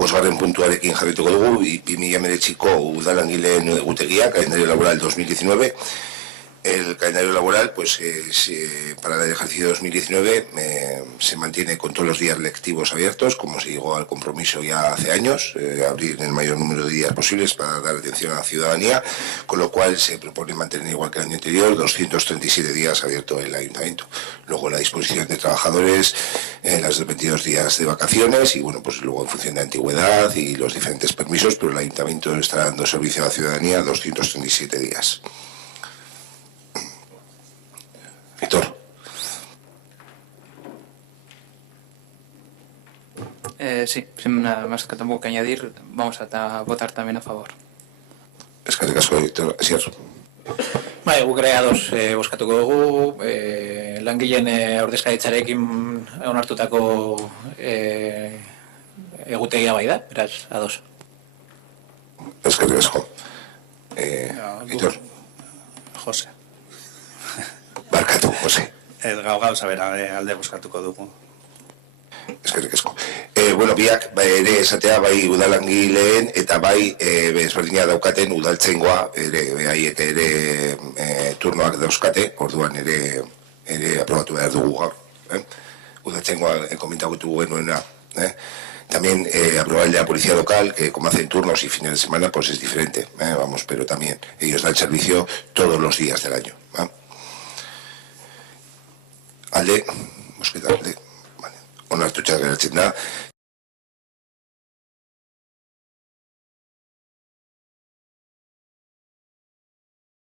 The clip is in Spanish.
Bosgarren puntuarekin jarrituko dugu, 2019ko udalangileen egutegia, calendario laboral 2019. El calendario laboral, pues para el ejercicio 2019 se mantiene con todos los días lectivos abiertos, como se llegó al compromiso ya hace años, abrir el mayor número de días posibles para dar atención a la ciudadanía, con lo cual se propone mantener igual que el año anterior 237 días abierto el ayuntamiento. Luego la disposición de trabajadores, las 22 días de vacaciones y bueno, pues luego en función de antigüedad y los diferentes permisos, pero el ayuntamiento está dando servicio a la ciudadanía 237 días. Víctor. Sí, sin nada más que tampoco que añadir, vamos a votar también a favor. Eskerrik asko, Víctor. Asier. Bai, guk ere ados bozkatuko dugu, langileen ordezkaritzarekin onartutako egutegia bai da, beraz, ados. Eskerrik asko. Víctor. Jose. Barkatu, Jose. Gauza bera, alde bozkatuko dugu. Eskerrik asko. Bueno, biak ere esatea bai udalangileen eta bai ezberdina daukaten udaltzaingoa ere haiek ere turnoak dauzkate, orduan ere aprobatu behar dugu gaur. Udaltzaingoa komentatu genuena. También aprobar el de la policía local, que como hacen turnos y fines de semana, pues es diferente. Vamos, pero también ellos dan servicio todos los días del año. Alde, mosqueta, alde. Onartu txargeratzen da,